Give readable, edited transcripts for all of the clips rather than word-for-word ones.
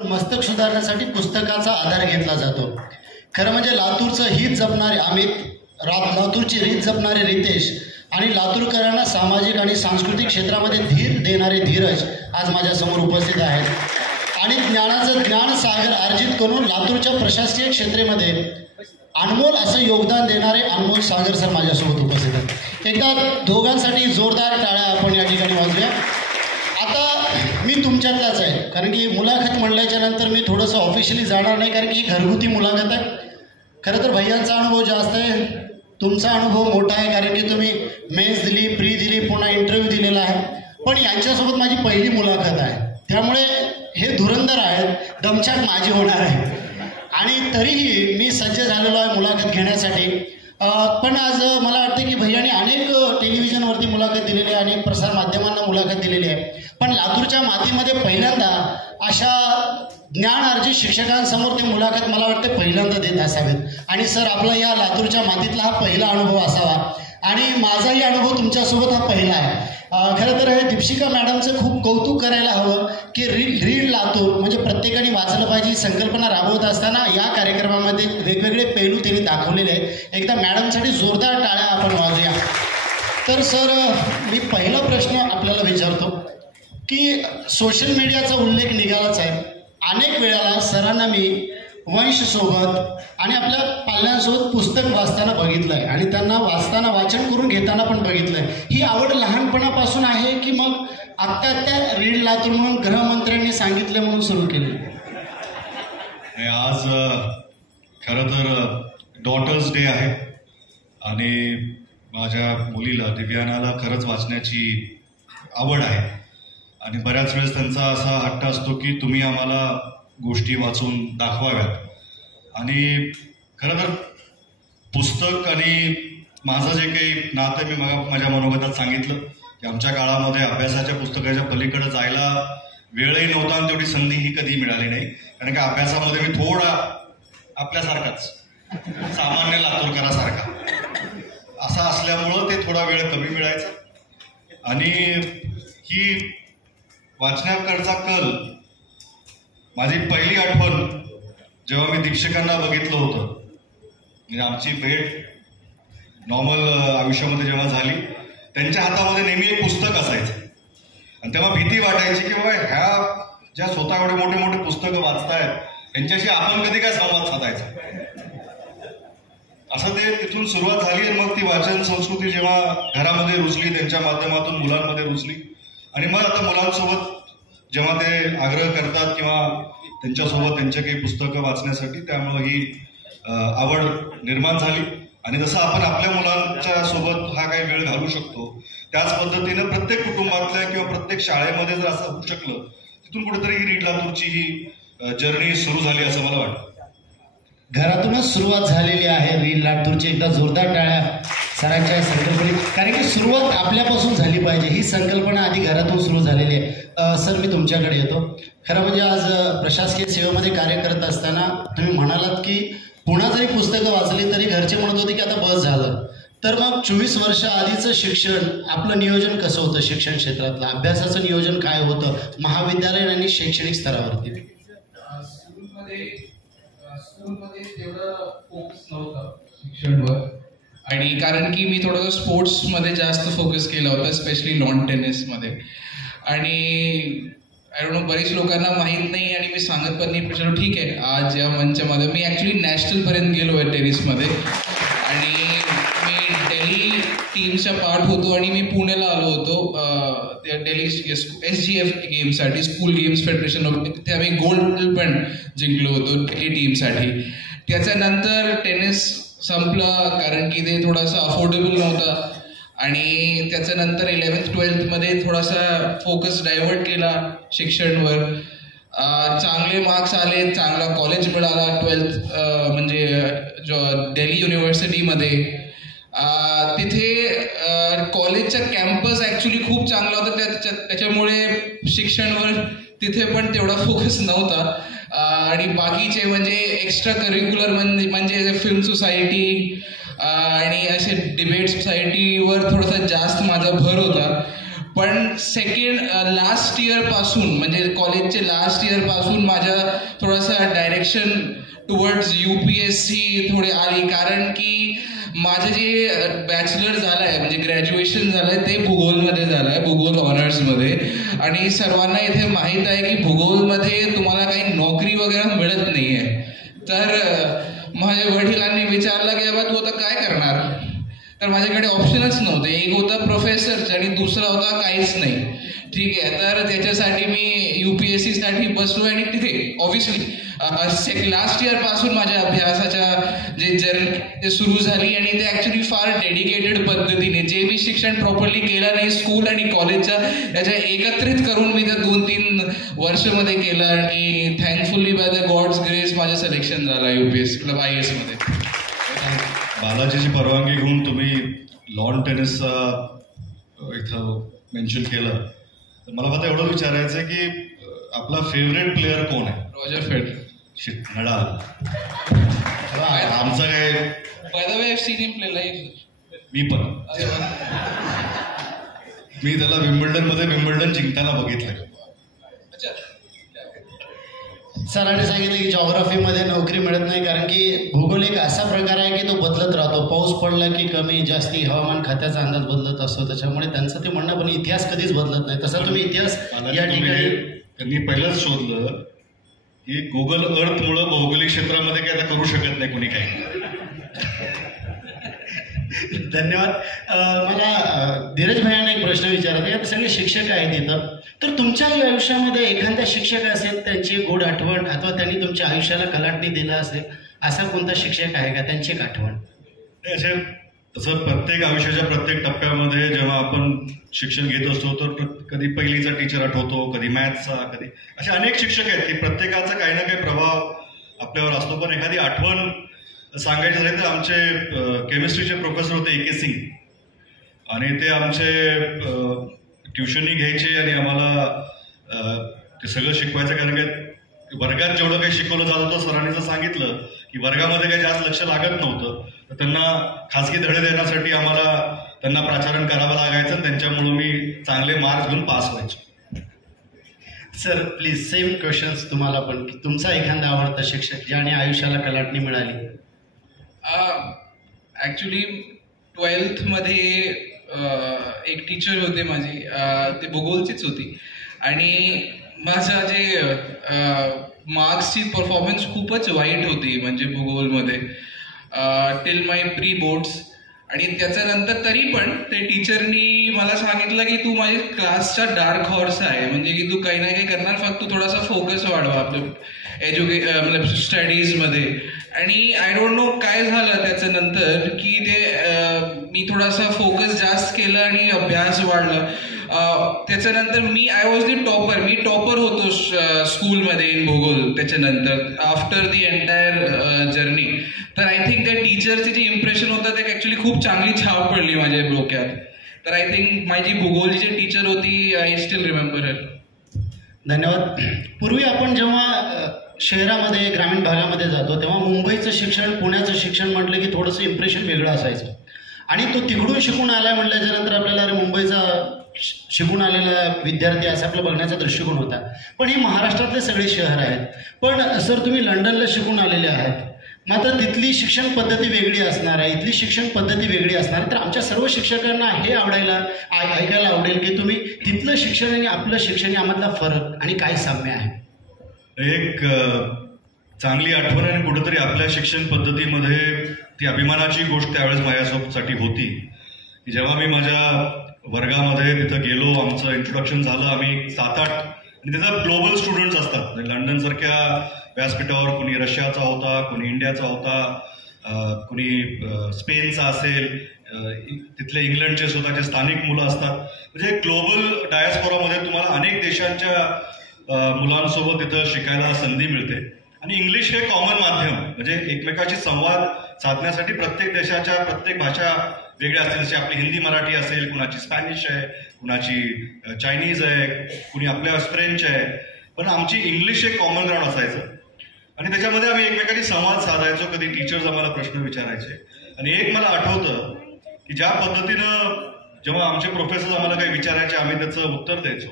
मस्तक सुधारण्यासाठी पुस्तकाचा आधार घेतला जातो. खरं म्हणजे लातूरचं हित जपणारे अमित, लातूरची रीत जपणारे रितेश आणि लातूरकरांना सामाजिक आणि सांस्कृतिक क्षेत्रामध्ये धीर देणारे धीरज आज माझ्यासमोर उपस्थित आहेत. आणि ज्ञानाचं ज्ञानसागर अर्जित करून लातूरच्या प्रशासकीय क्षेत्रामध्ये अनमोल असं योगदान देणारे अनमोल सागर सर माझ्यासोबत उपस्थित आहेत. एकदा दोघांसाठी जोरदार टाळ्या आपण या ठिकाणी वाजूया. आता मी तुमच्यातलाच आहे, कारण की मुलाखत म्हणल्याच्या नंतर मी थोडंसं ऑफिशियली जाणार नाही, कारण की ही घरगुती मुलाखत आहे. खरं तर भैयांचा अनुभव जास्त आहे, तुमचा अनुभव मोठा आहे, कारण की तुम्ही मेन्स दिली, प्री दिली, पुन्हा इंटरव्ह्यू दिलेला आहे. पण यांच्यासोबत माझी पहिली मुलाखत आहे, त्यामुळे हे धुरंधर आहेत, दमछाक माझी होणार आहे. आणि तरीही मी सज्ज झालेलो आहे मुलाखत घेण्यासाठी. पण आज मला वाटतं की भैयाने अनेक टेलिव्हिजनवरती मुलाखत दिलेली आहे आणि प्रसार माध्यमांना मुलाखत दिलेली आहे. पण लातूरच्या मातीमध्ये पहिल्यांदा अशा ज्ञानार्जित शिक्षकांसमोर ते मुलाखत मला वाटते पहिल्यांदा देत असावेत. आणि सर, आपला या लातूरच्या मातीतला हा पहिला अनुभव असावा आणि माझाही अनुभव तुमच्यासोबत हा पहिला आहे. खरं तर हे दीपशिका मॅडमचं खूप कौतुक करायला हवं की रीड लातूर म्हणजे प्रत्येकाने वाचलं पाहिजे ही संकल्पना राबवत असताना या कार्यक्रमामध्ये वेगवेगळे पैलू त्यांनी दाखवलेले आहेत. एकदा मॅडमसाठी जोरदार टाळ्या आपण वाजूया. तर सर, मी पहिला प्रश्न आपल्याला विचारतो की सोशल मीडियाचा उल्लेख निघालाच आहे. अनेक वेळेला सरांना मी वंशसोबत आणि आपल्या पाल्यांसोबत पुस्तक वाचताना बघितलं आहे आणि त्यांना वाचताना वाचन करून घेताना पण बघितलं आहे. ही आवड लहानपणापासून आहे की मग आत्ता रीड लातूर म्हणून गृहमंत्र्यांनी सांगितलं म्हणून सुरू केली? आज खरं तर डॉटर्स डे आहे आणि माझ्या मुलीला दिव्यानाला खरंच वाचण्याची आवड आहे आणि बऱ्याच वेळेस त्यांचा असा हट्ट असतो की तुम्ही आम्हाला गोष्टी वाचून दाखवाव्यात. आणि खरं तर पुस्तक आणि माझं जे काही नातं मी माझ्या मनोगतात सांगितलं की आमच्या काळामध्ये अभ्यासाच्या पुस्तकाच्या पलीकडे जायला वेळही नव्हता आणि तेवढी संधीही कधी मिळाली नाही, कारण की अभ्यासामध्ये मी थोडा आपल्यासारखाच सामान्य लातूरकरासारखा असा असल्यामुळं ते थोडा वेळ कमी मिळायचा. आणि ही वाचण्याकडचा कल, माझी पहिली आठवण जेव्हा मी दीपशिकांना बघितलं होतं, म्हणजे आमची भेट नॉर्मल आयुष्यामध्ये जेव्हा झाली, त्यांच्या हातामध्ये नेहमी एक पुस्तक असायचं आणि तेव्हा भीती वाटायची की बाबा ह्या ज्या स्वतः एवढे मोठे मोठे पुस्तकं वाचतायत त्यांच्याशी आपण कधी काय संवाद साधायचा. असं ते तिथून सुरुवात झाली आणि मग ती वाचन संस्कृती जेव्हा घरामध्ये रुजली, त्यांच्या माध्यमातून मुलांमध्ये रुजली आणि मग आता मुलांसोबत जेव्हा ते आग्रह करतात किंवा त्यांच्यासोबत त्यांच्या काही पुस्तकं वाचण्यासाठी, त्यामुळं ही आवड निर्माण झाली. आणि जसं आपण आपल्या मुलांच्या सोबत हा काही वेळ घालू शकतो, त्याच पद्धतीनं प्रत्येक कुटुंबातल्या किंवा प्रत्येक शाळेमध्ये जर असं होऊ शकलं, तिथून कुठेतरी ही रीड लातूरची ही जर्नी सुरू झाली असं मला वाटतं. घरातूनच सुरुवात झालेली आहे रीड लातूरची. एकदा जोरदार टाळ्या सरांच्या संकल्पने, कारण की सुरुवात आपल्यापासून झाली पाहिजे ही संकल्पना आधी घरातून सुरू झालेली आहे. सर, मी तुमच्याकडे येतो. खरं म्हणजे आज प्रशासकीय सेवेमध्ये कार्य करत असताना तुम्ही म्हणालात की पुन्हा जरी पुस्तकं वाचली तरी घरचे म्हणत होते की आता बस झालं. तर मग 24 वर्ष आधीचं शिक्षण, आपलं नियोजन कसं होतं शिक्षण क्षेत्रातलं? अभ्यासाचं नियोजन काय होतं महाविद्यालय आणि शैक्षणिक स्तरावरती? स्कूलमध्ये तेवढं फोकस नव्हतं शिक्षणवर, आणि कारण की मी थोडंसं स्पोर्ट्समध्ये जास्त फोकस केला होता, स्पेशली लॉन टेनिसमध्ये. आणि आय डोंट नो, बरेच लोकांना माहीत नाही आणि मी सांगत पण नाही. चलो ठीक आहे, आज या मंचामध्ये मी ॲक्च्युली नॅशनलपर्यंत गेलो आहे टेनिसमध्ये आणि मी दिल्ली टीमचा पार्ट होतो आणि मी पुण्याला आलो होतो त्या दिल्ली SGF गेमसाठी, स्कूल गेम्स फेडरेशन ऑफ, तिथे आम्ही गोल्ड पण जिंकलो होतो दिल्ली टीमसाठी. त्याच्यानंतर टेनिस संपलं कारण की ते थोडासा अफोर्डेबल नव्हतं आणि त्याच्यानंतर 11th-12th थोडासा फोकस डायव्हर्ट केला शिक्षणवर. चांगले मार्क्स आले, चांगला कॉलेज मिळाला 12th म्हणजे दिल्ली युनिव्हर्सिटीमध्ये. तिथे कॉलेजचा कॅम्पस ॲक्च्युली खूप चांगला होता, त्याच्यामुळे शिक्षणवर तिथे पण तेवढा फोकस नव्हता. आणि बाकीचे म्हणजे एक्स्ट्रा करिक्युलर म्हणजे फिल्म सोसायटी आणि असे डिबेट सोसायटीवर थोडासा जास्त माझा भर होता. पण लास्ट इयर पासून म्हणजे कॉलेजचे लास्ट इयर पासून माझ्या थोडासा डायरेक्शन टुवर्ड्स UPSC थोडी आली, कारण की माझं जे बॅचलर झालंय म्हणजे ग्रॅज्युएशन झालंय ते भूगोलमध्ये झालंय, भूगोल ऑनर्समध्ये. आणि सर्वांना इथे माहीत आहे की भूगोलमध्ये तुम्हाला काही नोकरी वगैरे मिळत नाहीये. तर माझ्या वडिलांनी विचारलं की बाबा तू आता काय करणार. तर माझ्याकडे ऑप्शनच नव्हते. एक होता प्रोफेसर आणि दुसरा होता काहीच नाही. ठीक आहे, तर त्याच्यासाठी मी UPSC साठी बसलो आणि तिथे ऑब्व्हियसली लास्ट इयर पासून माझ्या अभ्यासाच्या जे जर्नी सुरू झाली आणि ते ऍक्च्युली फार डेडिकेटेड पद्धतीने जे मी शिक्षण प्रॉपरली केलं नाही स्कूल आणि कॉलेजच्या याच्या एकत्रित करून मी त्या 2-3 वर्षामध्ये केलं आणि thankfully by the gods grace माझं सिलेक्शन झालं UPSC क्लब IAS मध्ये. बालाजीची परवानगी घेऊन तुम्ही लॉन टेनिसचा इथं मेन्शन केलं, तर मला फक्त एवढं विचारायचं आहे की आपला फेवरेट प्लेअर कोण आहे? Roger Federer. नडाल. आमचं काय by the way seen him play live. मी पण मी त्याला विम्बल्डन जिंकताना बघितलं. सरांनी सांगितलं की जॉग्राफीमध्ये नोकरी मिळत नाही कारण की भूगोल एक असा प्रकार आहे की तो बदलत राहतो. पाऊस पडला की कमी जास्ती हवामान खात्याचा अंदाज बदलत असतो, त्याच्यामुळे त्यांचं ते म्हणणं पण इतिहास कधीच बदलत नाही. तसा तुम्ही इतिहास या ठिकाणी त्यांनी पहिलंच शोधलं की गुगल अर्थमुळे भौगोलिक क्षेत्रामध्ये काय करू शकत नाही कोणी काही. धन्यवाद. मला धीरज भैयाने एक प्रश्न विचारायचा. आता सगळे शिक्षक आहेत इथं, तर तुमच्या आयुष्यामध्ये एखाद्या शिक्षक असेल त्यांची गोड आठवण अथवा त्यांनी तुमच्या आयुष्याला कलाटणी दिला असेल असा कोणता शिक्षक आहे का, त्यांची एक आठवण? तसं प्रत्येक आयुष्याच्या प्रत्येक टप्प्यामध्ये जेव्हा आपण शिक्षण घेत असतो तर कधी पहिलीचा टीचर आठवतो, कधी मॅथ्सचा, कधी असे अनेक शिक्षक आहेत की प्रत्येकाचा काही ना काही प्रभाव आपल्यावर असतो. पण एखादी आठवण सांगायचं झालं तर आमचे केमिस्ट्रीचे प्रोफेसर होते AK सिंग, आणि ते आमचे ट्युशनही घ्यायचे आणि आम्हाला ते सगळं शिकवायचं. कारण की वर्गात जेवढं काही शिकवलं जात होतं सरांनी जर सांगितलं की वर्गामध्ये काही जास्त लक्ष लागत नव्हतं, तर त्यांना खासगी धडे देण्यासाठी आम्हाला त्यांना प्राचारण करावं लागायचं. त्यांच्यामुळं मी चांगले मार्क्स घेऊन pass व्हायचो. Sir please same questions तुम्हाला पण, की तुमचा एखादा आवडता शिक्षक ज्याने आयुष्याला कलाटणी मिळाली? ॲक्च्युली 12th मध्ये एक टीचर होते माझी, ते भूगोलचीच होती आणि माझा जे मार्क्सची परफॉर्मन्स खूपच वाईट होती म्हणजे भूगोलमध्ये टिल माय प्री बोर्ड्स. आणि त्याच्यानंतर तरी पण ते टीचरनी मला सांगितलं की तू माझ्या क्लासचा डार्क हॉर्स आहे, म्हणजे की तू काही ना काही करणार, फक्त तू थोडासा फोकस वाढवा आपलं मतलब स्टडीजमध्ये. आणि आय डोंट नो काय झालं त्याच्यानंतर की ते मी थोडासा फोकस जास्त केलं आणि अभ्यास वाढला. त्याच्यानंतर I was the topper, me topper होतो स्कूलमध्ये इन भूगोल त्याच्यानंतर आफ्टर दी एंटायर जर्नी. तर आय थिंक त्या टीचरचे जे इम्प्रेशन होतं ते ॲक्च्युली खूप चांगली छाप पडली माझ्या डोक्यात. तर आय थिंक माझी भूगोलची जी टीचर होती आय स्टील रिमेंबर हर. धन्यवाद. पूर्वी आपण जेव्हा शहरामध्ये ग्रामीण भागामध्ये जातो तेव्हा मुंबईचं शिक्षण पुण्याचं शिक्षण म्हटलं की थोडंसं इम्प्रेशन वेगळं असायचं, आणि तो तिकडून शिकून आला म्हटल्याच्या नंतर आपल्याला अरे मुंबईचा शिकून आलेला विद्यार्थी असा आपला बघण्याचा दृष्टिकोन होता. पण हे महाराष्ट्रातले सगळे शहर आहेत. पण सर तुम्ही लंडनला शिकून आलेले आहात, मात्र तिथली शिक्षण पद्धती वेगळी असणार आहे, इथली शिक्षण पद्धती वेगळी असणार आहे. तर आमच्या सर्व शिक्षकांना हे ऐकायला आवडेल की तुम्ही तिथलं शिक्षण आणि आपलं शिक्षण यामधला फरक आणि काय साम्य आहे? एक चांगली आठवण आणि कुठेतरी आपल्या शिक्षण पद्धतीमध्ये ती अभिमानाची गोष्ट त्यावेळेस माझ्यासाठी होती की जेव्हा मी माझ्या वर्गामध्ये तिथं गेलो, आमचं इंट्रोडक्शन झालं, आम्ही 7-8 आणि तिथं ग्लोबल स्टुडंट्स असतात. लंडन सारख्या व्यासपीठावर कोणी रशियाचा होता, कोणी इंडियाचा होता, कोणी स्पेनचा असेल, तिथले इंग्लंडचे स्वतःचे स्थानिक मुलं असतात. म्हणजे ग्लोबल डायस्पोरामध्ये तुम्हाला अनेक देशांच्या मुलांसोबत तिथं शिकायला संधी मिळते. आणि इंग्लिश हे कॉमन माध्यम, म्हणजे एकमेकाशी संवाद साधण्यासाठी प्रत्येक देशाच्या प्रत्येक भाषा वेगळ्या असतील. जशी आपली हिंदी मराठी असेल, कुणाची स्पॅनिश आहे, कुणाची चायनीज आहे, कुणी आपल्या फ्रेंच आहे, पण आमची इंग्लिश एक कॉमन ग्राउंड असायचं. आणि त्याच्यामध्ये आम्ही एकमेकांशी संवाद साधायचो. कधी टीचर्स आम्हाला प्रश्न विचारायचे. आणि एक मला आठवतं की ज्या पद्धतीनं जेव्हा आमचे प्रोफेसर आम्हाला काही विचारायचे आम्ही त्याचं उत्तर द्यायचो,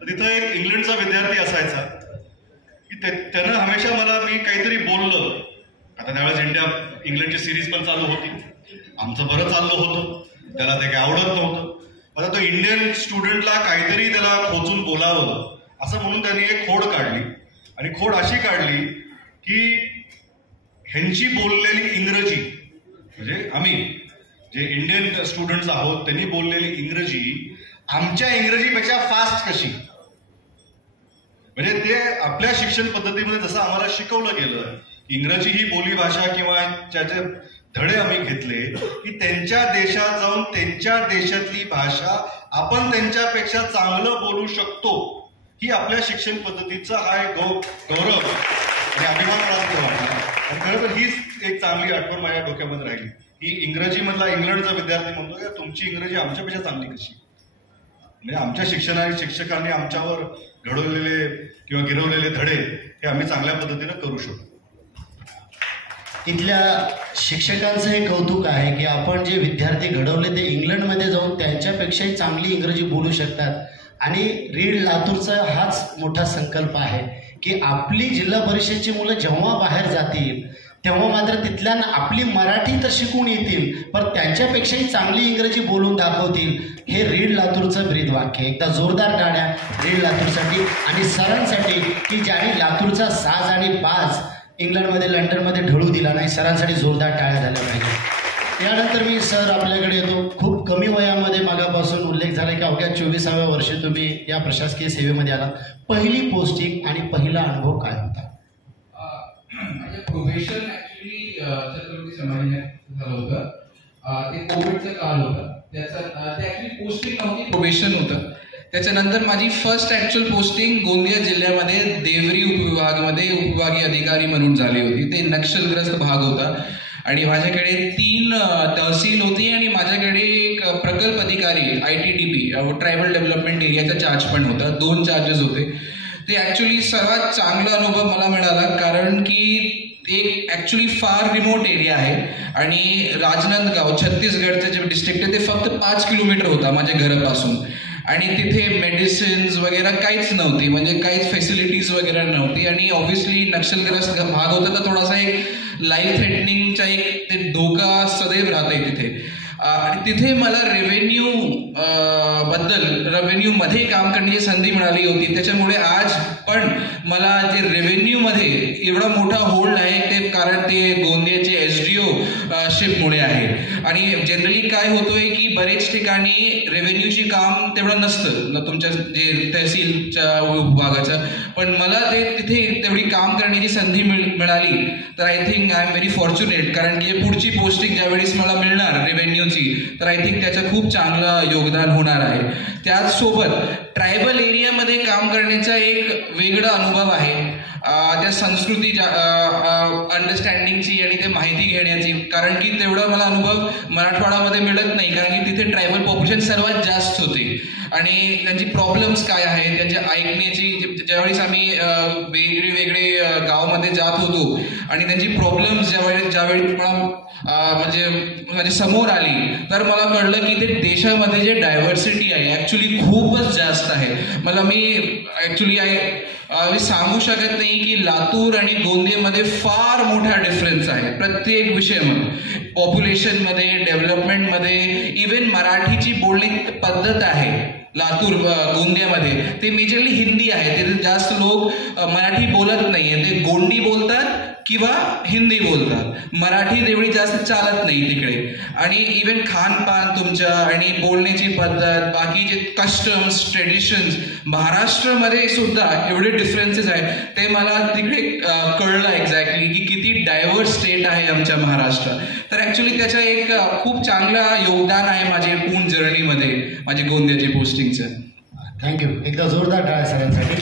तर तिथं एक इंग्लंडचा विद्यार्थी असायचा की त्यानं हमेशा मला मी काहीतरी बोललं, आता त्यावेळेस इंग्लंडची सिरीज पण चालू होती, आमचं बरं चाललं होतं, त्याला ते काही आवडत नव्हतं. आता तो इंडियन स्टुडंटला काहीतरी त्याला खोचून बोलावं असं म्हणून त्यांनी एक खोड काढली, आणि खोड अशी काढली की ह्यांची बोललेली इंग्रजी, म्हणजे आम्ही जे इंडियन स्टुडंट्स आहोत त्यांनी बोललेली इंग्रजी आमच्या इंग्रजीपेक्षा फास्ट कशी. म्हणजे ते आपल्या शिक्षण पद्धतीमध्ये जसं आम्हाला शिकवलं गेलं, इंग्रजी ही बोलीभाषा किंवा त्याचे धडे आम्ही घेतले की त्यांच्या देशात जाऊन त्यांच्या देशातली भाषा आपण त्यांच्यापेक्षा चांगलं बोलू शकतो, ही आपल्या शिक्षण पद्धतीचा हा एक गौरव आणि अभिमान प्राप्त वाटला. आणि खरं तर हीच एक चांगली आठवण माझ्या डोक्यामध्ये राहिली की इंग्रजीमधला इंग्लंडचा विद्यार्थी म्हणतो की तुमची इंग्रजी आमच्यापेक्षा चांगली कशी. म्हणजे आमच्या शिक्षकांनी आमच्यावर घडवलेले किंवा गिरवलेले धडे हे आम्ही चांगल्या पद्धतीनं करू शकतो. इथल्या शिक्षकांचं हे कौतुक आहे की आपण जे विद्यार्थी घडवले ते इंग्लंडमध्ये जाऊन त्यांच्यापेक्षाही चांगली इंग्रजी बोलू शकतात. आणि रीड लातूरचा हाच मोठा संकल्प आहे की आपली जिल्हा परिषदची मुलं जेव्हा बाहेर जातील तेव्हा मात्र तिथल्यांना आपली मराठी तर शिकून येतील, पण त्यांच्यापेक्षाही चांगली इंग्रजी बोलून दाखवतील. हे रीड लातूरचं ब्रीदवाक्य. एकदा जोरदार टाळ्या रीड लातूरसाठी आणि सरांसाठी की ज्याने लातूरचा साज आणि बाज इंग्लंडमध्ये लंडनमध्ये ढळू दिला नाही. सरांसाठी जोरदार टाळ्या झाल्या पाहिजे. यानंतर मी सर आपल्याकडे येतो. खूप कमी वयामध्ये मागापासून उल्लेख झाला की अवघ्या 24व्या वर्षी तुम्ही या प्रशासकीय सेवेमध्ये आला. पहिली पोस्टिंग आणि पहिला अनुभव काय होता? माझं प्रोफेशन ऍक्च्युली छत्रपती संभाजीनगर झालं होतं. ते कोविडचा काळ होता, त्याचा ते ऍक्च्युली पोस्टिंग नव्हती, प्रोबेशन होतं. त्याच्यानंतर माझी फर्स्ट ऍक्च्युअल पोस्टिंग गोंदिया जिल्ह्यामध्ये देवरी उपविभागामध्ये उपविभागीय अधिकारी म्हणून झाली होती. ते नक्षलग्रस्त भाग होता आणि माझ्याकडे 3 तहसील होती आणि माझ्याकडे एक प्रकल्प अधिकारी ITDP ट्रायबल डेव्हलपमेंट एरियाचा चार्ज पण होता. 2 चार्जेस होते. ते ऍक्च्युली सर्वात चांगला अनुभव मला मिळाला, कारण की एक ऍक्च्युली फार रिमोट एरिया आहे आणि राजनांदगाव छत्तीसगडचं जे डिस्ट्रिक्ट आहे ते फक्त 5 किलोमीटर होता माझ्या घरापासून. आणि तिथे मेडिसिन्स वगैरे काहीच नव्हती, म्हणजे काहीच फॅसिलिटीज वगैरे नव्हती. आणि ऑब्व्हियली नक्षलग्रस्त भाग होता तर थोडासा एक लाईफ थ्रेटनिंगचा एक ते धोका सदैव राहते तिथे. आणि तिथे मला रेव्हेन्यूमध्ये काम करण्याची संधी मिळाली होती. त्याच्यामुळे आज पण मला ते रेव्हेन्यूमध्ये एवढा मोठा होल्ड आहे ते कारण ते गोंदियाचे SDO शिपमुळे आहे. आणि जनरली काय होतोय की बरेच ठिकाणी रेव्हेन्यूची काम तेवढं नसतं तुमच्या जे तहसीलच्या विभागाचं, पण मला ते तिथे तेवढी काम करण्याची संधी मिळाली. तर I think I am very fortunate, कारण की पुढची पोस्टिंग ज्यावेळेस मला मिळणार रेव्हेन्यूची तर आय थिंक त्याचं खूप चांगलं योगदान होणार आहे. त्याचसोबत ट्रायबल एरियामध्ये काम करण्याचा एक वेगळा अनुभव आहे. त्या संस्कृती अंडरस्टँडिंगची आणि ते माहिती घेण्याची, कारण की तेवढं मला अनुभव मराठवाड्यामध्ये मिळत नाही, कारण की तिथे ट्रायबल पॉप्युलेशन सर्वात जास्त होते आणि त्यांची प्रॉब्लेम्स काय आहेत त्यांच्या ऐकण्याची. ज्यावेळेस आम्ही वेगळे गावामध्ये जात होतो आणि त्यांची प्रॉब्लेम्स ज्यावेळी मला म्हणजे समोर आली तर मला कळलं की ते देशामध्ये जे डायव्हर्सिटी आहे ॲक्च्युली खूपच जास्त आहे. मी सांगू शकत नाही की लातूर आणि गोंदियामध्ये फार मोठा डिफरन्स आहे प्रत्येक विषयामध्ये, पॉप्युलेशनमध्ये, डेव्हलपमेंटमध्ये. इव्हन मराठीची बोलणी पद्धत आहे लातूर गोंदियामध्ये ते मेजरली हिंदी आहे. तिथे जास्त लोक मराठी बोलत नाहीये, ते गोंडी बोलतात किंवा हिंदी बोलतात. मराठी तेवढी जास्त चालत नाही तिकडे. आणि इव्हन खानपान तुमच्या आणि बोलण्याची पद्धत, बाकीचे कस्टम्स, ट्रेडिशन्स महाराष्ट्रामध्ये सुद्धा एवढे डिफरन्सेस आहेत. ते मला तिकडे कळलं एक्झॅक्टली की किती डायव्हर्स स्टेट आहे आमच्या महाराष्ट्र. तर ॲक्च्युली त्याचं एक खूप चांगलं योगदान आहे माझे पूर्ण जर्नीमध्ये माझे गोंदियाची पोस्टिंगचं. थँक्यू. एकदा जोरदार टाळ्या सरांसाठी.